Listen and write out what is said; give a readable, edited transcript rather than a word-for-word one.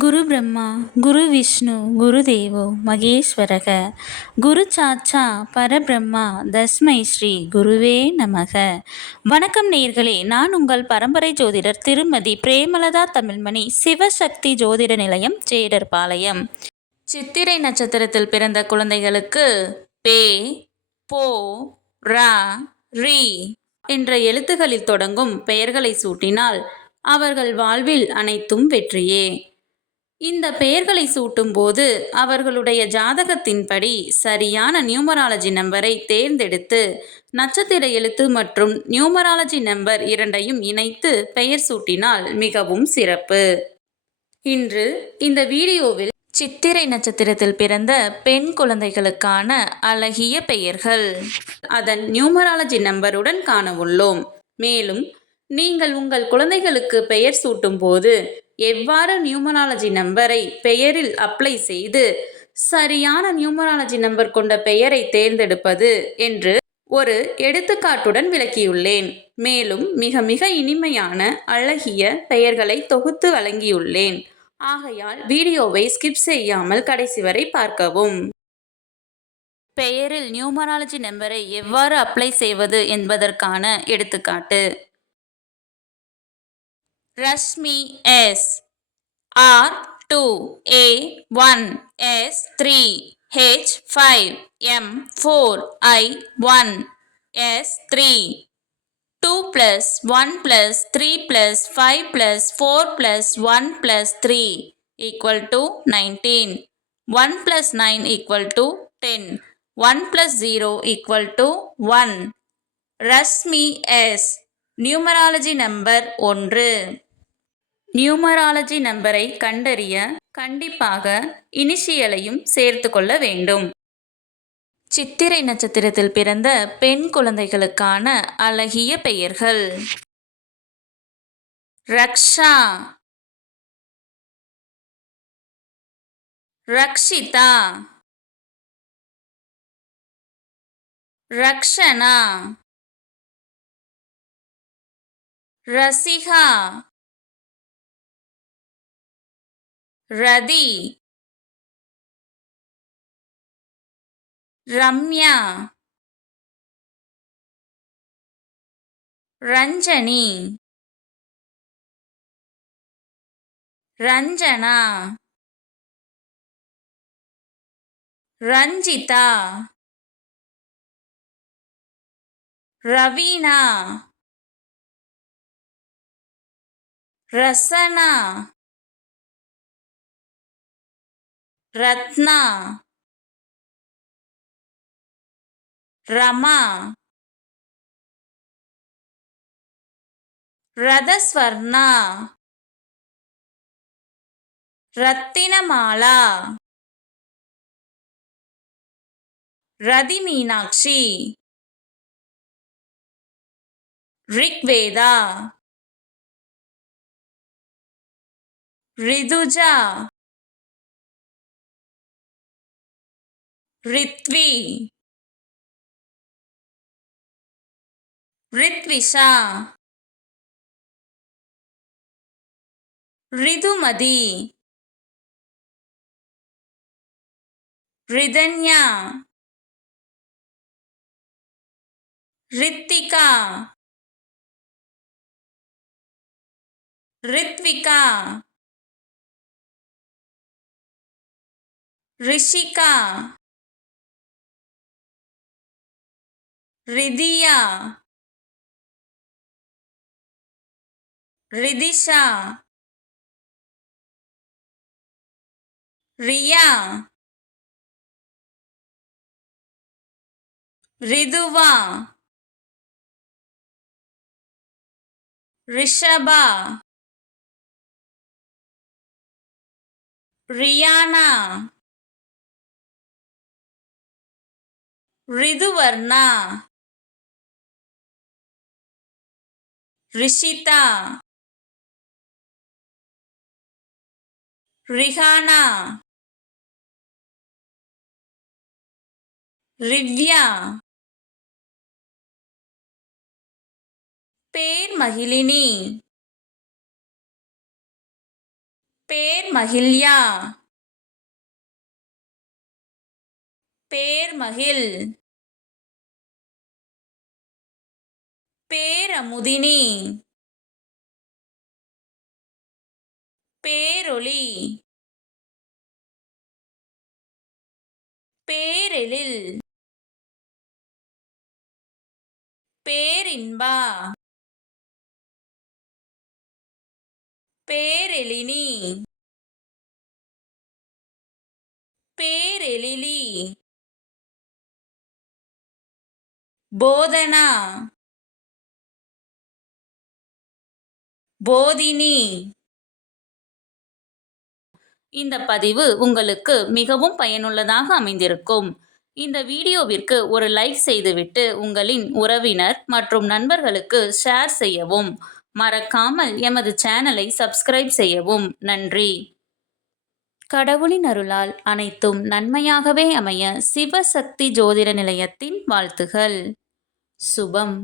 குரு பிரம்மா குரு விஷ்ணு குரு தேவோ மகேஸ்வரக குரு சாட்சா பரபிரம்மா தஸ்மை ஸ்ரீ குருவே நமக. வணக்கம் நேயர்களே, நான் உங்கள் பரம்பரை ஜோதிடர் திருமதி பிரேமலதா தமிழ்மணி, சிவசக்தி ஜோதிட நிலையம், ஜேடர்பாளையம். சித்திரை நட்சத்திரத்தில் பிறந்த குழந்தைகளுக்கு பே, போ, ரா, ரி என்ற எழுத்துகளில் தொடங்கும் பெயர்களை சூட்டினால் அவர்கள் வாழ்வில் அனைத்தும் வெற்றியே. இந்த பெயர்களை சூட்டும் போது அவர்களுடைய ஜாதகத்தின்படி சரியான நியூமராலஜி நம்பரை தேர்ந்தெடுத்து நட்சத்திர எழுத்து மற்றும் நியூமராலஜி நம்பர் இரண்டையும் இணைத்து பெயர் சூட்டினால் மிகவும் சிறப்பு. இன்று இந்த வீடியோவில் சித்திரை நட்சத்திரத்தில் பிறந்த பெண் குழந்தைகளுக்கான அழகிய பெயர்கள் அதன் நியூமராலஜி நம்பருடன் காண உள்ளோம். மேலும் நீங்கள் உங்கள் குழந்தைகளுக்கு பெயர் சூட்டும் போது எவ்வாறு நியூமராலஜி நம்பரை பெயரில் அப்ளை செய்து சரியான நியூமராலஜி நம்பர் கொண்ட பெயரை தேர்ந்தெடுப்பது என்று ஒரு எடுத்துக்காட்டுடன் விளக்கியுள்ளேன். மேலும் மிக மிக இனிமையான அழகிய பெயர்களை தொகுத்து வழங்கியுள்ளேன். ஆகையால் வீடியோவை ஸ்கிப் செய்யாமல் கடைசி வரை பார்க்கவும். பெயரில் நியூமராலஜி நம்பரை எவ்வாறு அப்ளை செய்வது என்பதற்கான எடுத்துக்காட்டு. Rashmi S R2 A1 S3 H5 M4 I1 S3 2 plus 1 plus 3 plus 5 plus 4 plus 1 plus 3 equal to 19. 1 plus 9 equal to 10. 1 plus 0 equal to 1. Rashmi S. Numerology number 1. Numerology நம்பரை கண்டறிய கண்டிப்பாக இனிஷியலையும் சேர்த்து கொள்ள வேண்டும். சித்திரை நட்சத்திரத்தில் பிறந்த பெண் குழந்தைகளுக்கான அழகிய பெயர்கள். ரக்ஷா, ரக்ஷிதா, ரக்ஷனா, ரசிகா, ரதி, ரம்யா, ரஞ்சனி, ரஞ்சனா, ரஞ்சிதா, ரவீனா, ரசனா, ரத்னா, ரமா, ரதஸ்வர்ணா, ரத்தினமாலா, ரதி மீனாட்சி, ரிக்வேதா, ரிதுஜா, ரித்வி, ரித்விஷா, ரிதுமதி, ரிதன்யா, ரித்திகா, ரித்விகா, ரிஷிகா, ரிதியா, ரிதிஷா, ரியா, ரிதுவா, ரிஷபா, ரியானா, ரிதுவர்ணா, ரிஷிதா, ரிஹானா, ரிவ்யா, பேர் மகிழினி, பேர் மகிழ்யா, பேர்மகிழ், பேரமுதினி, பேரொளி, பேரெழில், பேரின்பா, பேரெழினி, பேரெழிலி, போதனா, போதினி. இந்த பதிவு உங்களுக்கு மிகவும் பயனுள்ளதாக அமைந்திருக்கும். இந்த வீடியோவிற்கு ஒரு லைக் செய்துவிட்டு உங்களின் உறவினர் மற்றும் நண்பர்களுக்கு ஷேர் செய்யவும். மறக்காமல் எமது சேனலை சப்ஸ்கிரைப் செய்யவும். நன்றி. கடவுளின் அருளால் அனைத்தும் நன்மையாகவே அமைய சிவசக்தி ஜோதிட நிலையத்தின் வாழ்த்துகள். சுபம்.